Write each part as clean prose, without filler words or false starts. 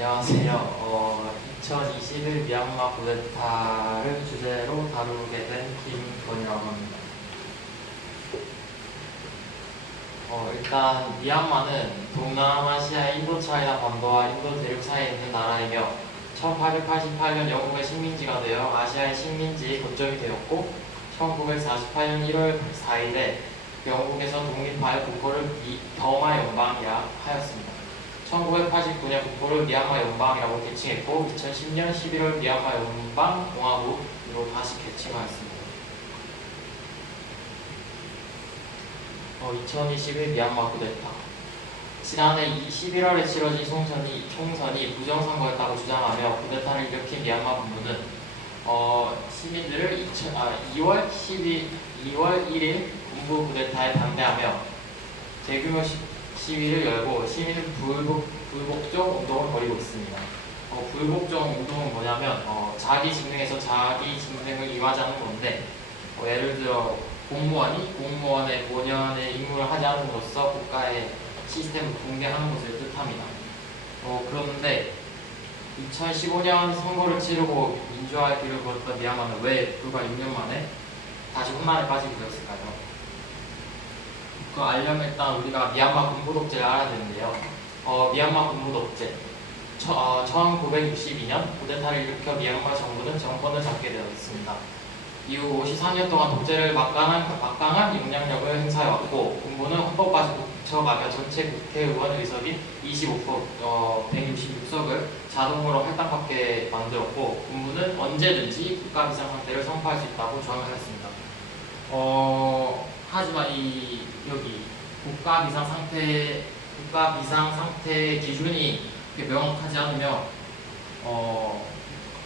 안녕하세요. 2021 미얀마 쿠데타를 주제로 다루게 된 김건이라고 합니다. 일단 미얀마는 동남아시아의 인도차이나 반도와 인도 대륙 사이에 있는 나라이며 1888년 영국의 식민지가 되어 아시아의 식민지의 거점이 되었고 1948년 1월 4일에 영국에서 독립하여 국호를 버마 연방이라 하였습니다. 1989년 국호를 미얀마 연방이라고 개칭했고 2010년 11월 미얀마 연방 공화국으로 다시 개칭하였습니다. 2021 미얀마 쿠데타. 지난해 11월에 치러진 총선이 부정선거였다고 주장하며 쿠데타를 일으킨 미얀마 군부는 시민들을 2월 1일 군부 쿠데타에 반대하며 대규모 시위를 열고 시민은 불복종 운동을 벌이고 있습니다. 불복종 운동은 뭐냐면 자기 직능에서 자기 직능을 임하자는 건데 예를 들어 공무원의 본연의 임무를 하지 않음으로써 국가의 시스템을 붕괴하는 것을 뜻합니다. 그런데 2015년 선거를 치르고 민주화의 길을 걸었던 미얀마는 왜 불과 6년 만에 다시 혼란에 빠지게 되었을까요? 그거 알려면 일단 우리가 미얀마 군부 독재를 알아야 되는데요. 미얀마 군부 독재 1962년 쿠데타를 일으켜 미얀마 정부는 정권을 잡게 되었습니다. 이후 54년 동안 독재를 막강한 영향력을 행사해왔고 군부는 헌법까지 붙여가며 전체 국회의원 의석인 166석을 자동으로 할당받게 만들었고 군부는 언제든지 국가 비상상태를 선포할 수 있다고 주장하였습니다. 하지만 여기 국가 비상상태 기준이 명확하지 않으며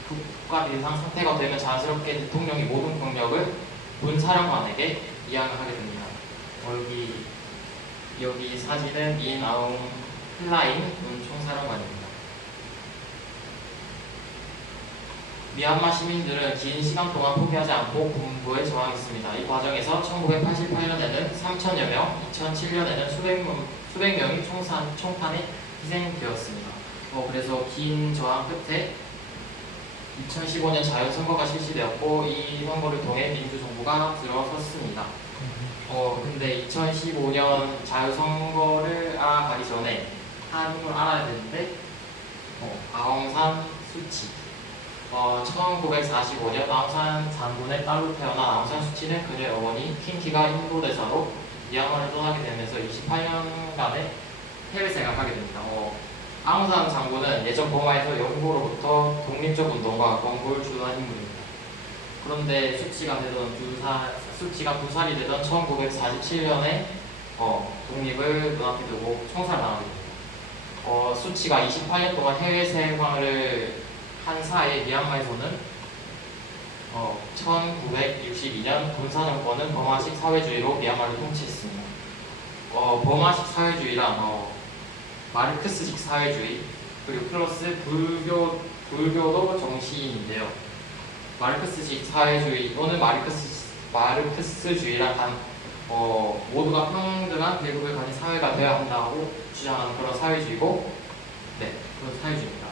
국가 비상 상태가 되면 자연스럽게 대통령이 모든 권력을 군사령관에게 이양을 하게 됩니다. 여기 사진은 민 아웅 hlaing 군 총사령관입니다. 미얀마 시민들은 긴 시간 동안 포기하지 않고 군부에 저항했습니다. 이 과정에서 1988년에는 3천여 명, 2007년에는 수백 명이 총탄에 희생되었습니다. 그래서 긴 저항 끝에 2015년 자유선거가 실시되었고 이 선거를 통해 민주정부가 들어섰습니다. 근데 2015년 자유선거를 알아가기 전에 한국을 알아야 되는데 아웅산 수치 1945년 아웅산 장군의 딸로 태어난 아웅산 수치는 그녀의 어머니 킹키가 인도대사로 미얀마를 떠나게 되면서 28년간의 해외 생활을 하게 됩니다. 아웅산 장군은 예전 버마에서 영국으로부터 독립적 운동과 권고를 주도한 인물입니다. 그런데 수치가 9살이 되던 1947년에 독립을 눈앞에 두고 총살당하게 됩니다. 수치가 28년 동안 해외 생활을 한 사이에 미얀마에서는 1962년 군사정권은 버마식 사회주의로 미얀마를 통치했습니다. 버마식 사회주의란 마르크스식 사회주의 그리고 플러스 불교도 정신인데요. 마르크스식 사회주의 또는 마르크스주의란 모두가 평등한 계급을 가진 사회가 되어야 한다고 주장하는 그런 사회주의고, 그런 사회주의입니다.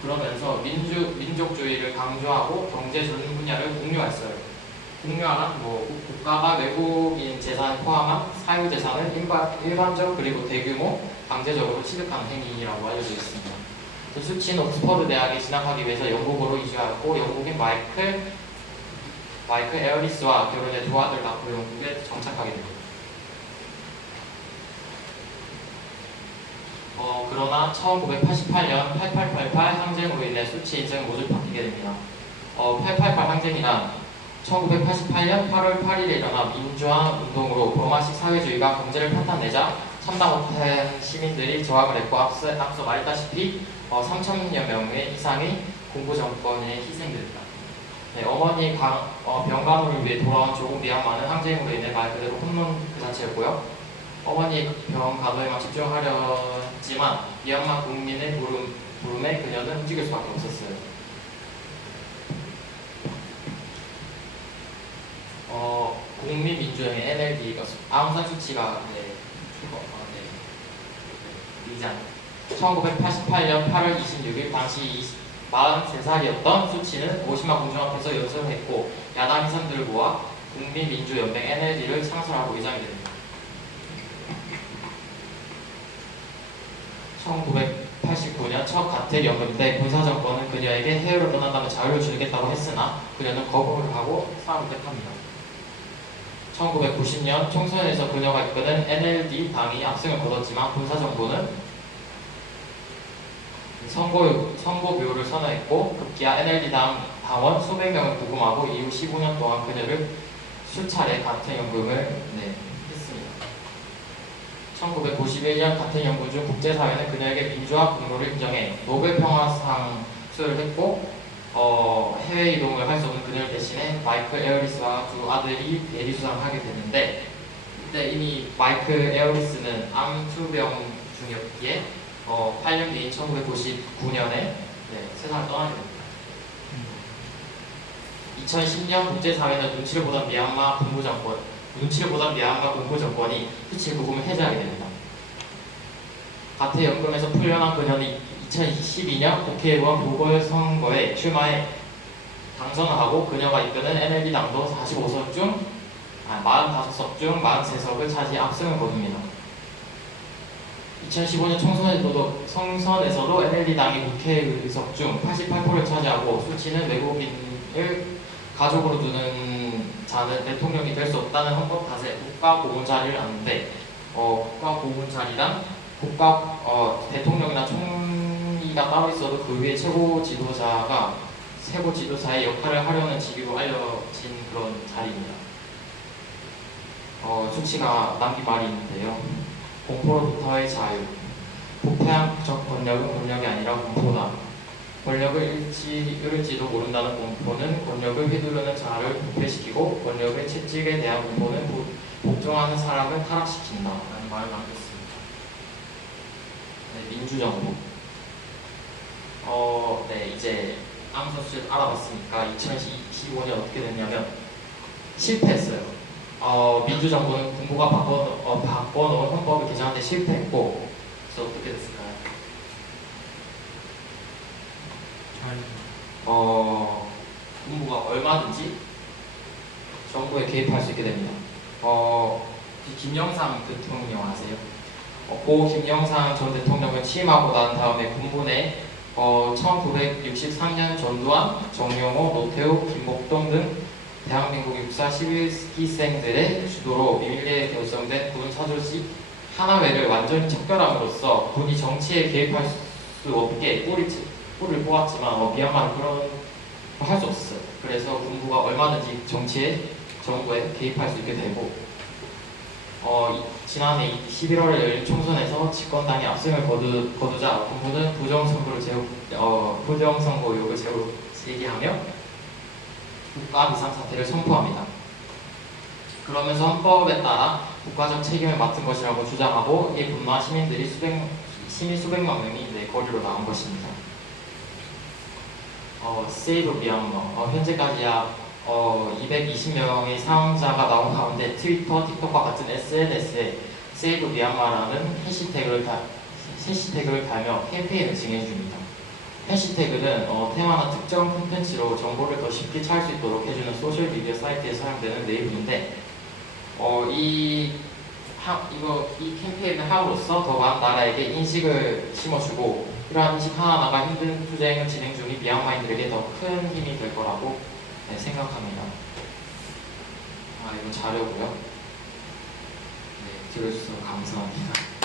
그러면서 민족주의를 강조하고 경제 전 분야를 공유했어요. 공유하란 국가가 외국인 재산을 포함한 사유재산을 일반적 그리고 대규모 강제적으로 취득하는 행위라고 알려져 있습니다. 수치는 옥스퍼드 대학에 진학하기 위해서 영국으로 이주하였고 영국인 마이클 에어리스와 결혼해 두 아들 낳고 영국에 정착하게 됩니다. 그러나 1988년 8888 항쟁으로 인해 수치 인생은 모두 바뀌게 됩니다. 888 항쟁이란 1988년 8월 8일에 일어난 민주화 운동으로 버마식 사회주의가 경제를 평탄내자 참다 못한 시민들이 저항을 했고 앞서 말했다시피 3천여 명의 이상의 군부 정권에 희생됩니다. 어머니 병간호를 위해 돌아온 조국 미얀마는 항쟁으로 인해 말 그대로 홈런 그 자체였고요. 어머니의 병 간호에만 집중하려지만 미얀마 국민의 부름에 그녀는 움직일 수밖에 없었어요. 국민민주연의 NLD가 아웅산 수치가 리장 1988년 8월 26일 당시 43살이었던 수치는 오시마 공중 앞에서 연설을 했고 야당 인사들을 모아 국민민주연맹 NLD를 창설하고 의장이 됩니다. 1989년 첫 가택연금 때 군사정권은 그녀에게 해외로 떠난다면 자유를 주겠다고 했으나 그녀는 거부를 하고 사업을 택합니다. 1990년 총선에서 그녀가 이끄는 NLD 당이 압승을 거뒀지만 군사정부는 선거묘를 선언했고 급기야 NLD 당원 수백 명을 구금하고 이후 15년 동안 그녀를 수차례 가택연금을 했습니다. 1991년 가택연금 중 국제사회는 그녀에게 민주화 공로를 인정해 노벨 평화상 수여를 했고 해외 이동을 할 수 없는 그녀를 대신해 마이클 에어리스와 두 아들이 대리수상을 하게 됐는데 그때 이미 마이클 에어리스는 암투병 중이었기에 8년 뒤인 1999년에 세상을 떠나게 됩니다. 2010년 국제사회는 눈치를 보던 미얀마 군부 정권이 수치 구금을 해제하게 됩니다. 가택연금에서 풀려난 그녀는 2012년 국회의원 보궐선거에 출마해 당선을 하고 그녀가 이끄는 NLD 당도 45석 중 45석 중 43석을 차지 압승을 거둡니다. 2015년 총선에서도 NLD 당이 국회의석 중 88%를 차지하고 수치는 외국인을 가족으로 두는 자는 대통령이 될 수 없다는 헌법 탓에 국가고문 자리를 하는데 국가고문 자리란 대통령이나 총리가 따로 있어도 그 위에 최고 지도자의 역할을 하려는 직위로 알려진 그런 자리입니다. 수치가 남긴 말이 있는데요. 공포로부터의 자유. 부패한 권력은 권력이 아니라 공포다. 권력을 잃을지도 모른다는 공포는 권력을 휘두르는 자를 부패시키고 권력의 채찍에 대한 공포는 복종하는 사람을 타락시킨다. 라는 말을 남겼습니다. 민주정부. 이제 암소수를 알아봤으니까 2025년 어떻게 됐냐면 실패했어요. 민주정부는 군부가 바꿔놓은 헌법을 개정하는데 실패했고 그래서 어떻게 됐을까요? 군부가 얼마든지 정부에 개입할 수 있게 됩니다. 김영삼 대통령 아세요? 고 김영삼 전 대통령을 취임하고 난 다음에 군부 내 1963년 전두환, 정용호, 노태우, 김복동 등 대한민국 육사 11기생들의 주도로 비밀리에 결성된 군 사조직 하나회를 완전히 척결함으로써 군이 정치에 개입할 수 없게 뿔을 뽑았지만 미얀마는 그런 거 할 수 없었어요. 그래서 군부가 얼마든지 정부에 개입할 수 있게 되고 지난해 11월에 열린 총선에서 집권당이 압승을 거두자 군부는 부정선거 의혹을 제기하며 국가 비상사태를 선포합니다. 그러면서 헌법에 따라 국가적 책임을 맡은 것이라고 주장하고 이에 분노한 시민 수백만 명이 거리로 나온 것입니다. 세이브 미얀마 현재까지야 220명의 사용자가 나온 가운데 트위터, 틱톡과 같은 SNS에 세이브 미얀마라는 해시태그를 달며 캠페인을 진행해줍니다. 해시태그는 테마나 특정 콘텐츠로 정보를 더 쉽게 찾을 수 있도록 해주는 소셜미디어 사이트에 사용되는 네이버인데 이 캠페인을 함으로써 더 많은 나라에게 인식을 심어주고 이러한 인식 하나하나가 힘든 투쟁을 진행 중인 미얀마인들에게 더 큰 힘이 될 거라고 생각합니다. 이건 자료고요. 들어주셔서 감사합니다.